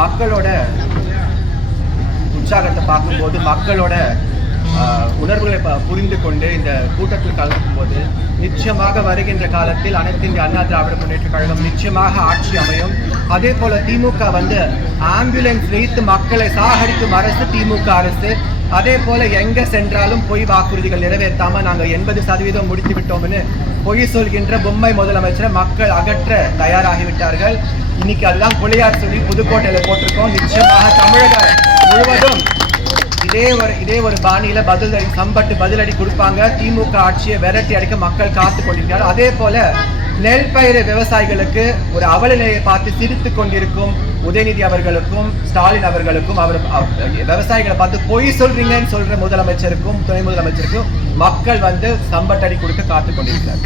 மக்களோட உற்சாகத்தை பார்க்கும்போது, மக்களோட உணர்வுகளை புரிந்து கொண்டு இந்த கூட்டத்தில் கலக்கும் போது நிச்சயமாக வருகின்ற காலத்தில் அனைத்து இந்திய அண்ணா திராவிட முன்னேற்ற கழகம் நிச்சயமாக ஆட்சி அமையும். அதே போல திமுக ஆம்புலன்ஸ் வைத்து மக்களை சாகடிக்கும் அரசு திமுக அரசு. அதே போல எங்க சென்றாலும் பொய் வாக்குறுதிகள் நிறைவேற்றாம நாங்க 80% முடித்து விட்டோம்னு பொய் சொல்கின்ற பொம்மை முதலமைச்சரை மக்கள் அகற்ற தயாராகிவிட்டார்கள். இன்னைக்கு அதுதான் கொலையார் சொல்லி புதுக்கோட்டையில போட்டிருக்கோம். நிச்சயமாக தமிழக முழுவதும் இதே ஒரு பாணியில பதிலடி கொடுப்பாங்க. திமுக ஆட்சியை விரட்டி அடிக்க மக்கள் காத்து கொண்டிருக்கிறார். அதே போல நெல் பயிர் விவசாயிகளுக்கு ஒரு அவலநிலையை பார்த்து சிரித்து கொண்டிருக்கும் உதயநிதி அவர்களுக்கும் ஸ்டாலின் அவர்களுக்கும் விவசாயிகளை பார்த்து பொய் சொல்றீங்கன்னு சொல்ற முதலமைச்சருக்கும் துணை முதலமைச்சருக்கும் மக்கள் சம்பட்டடி கொடுக்க காத்து கொண்டிருக்கிறார்.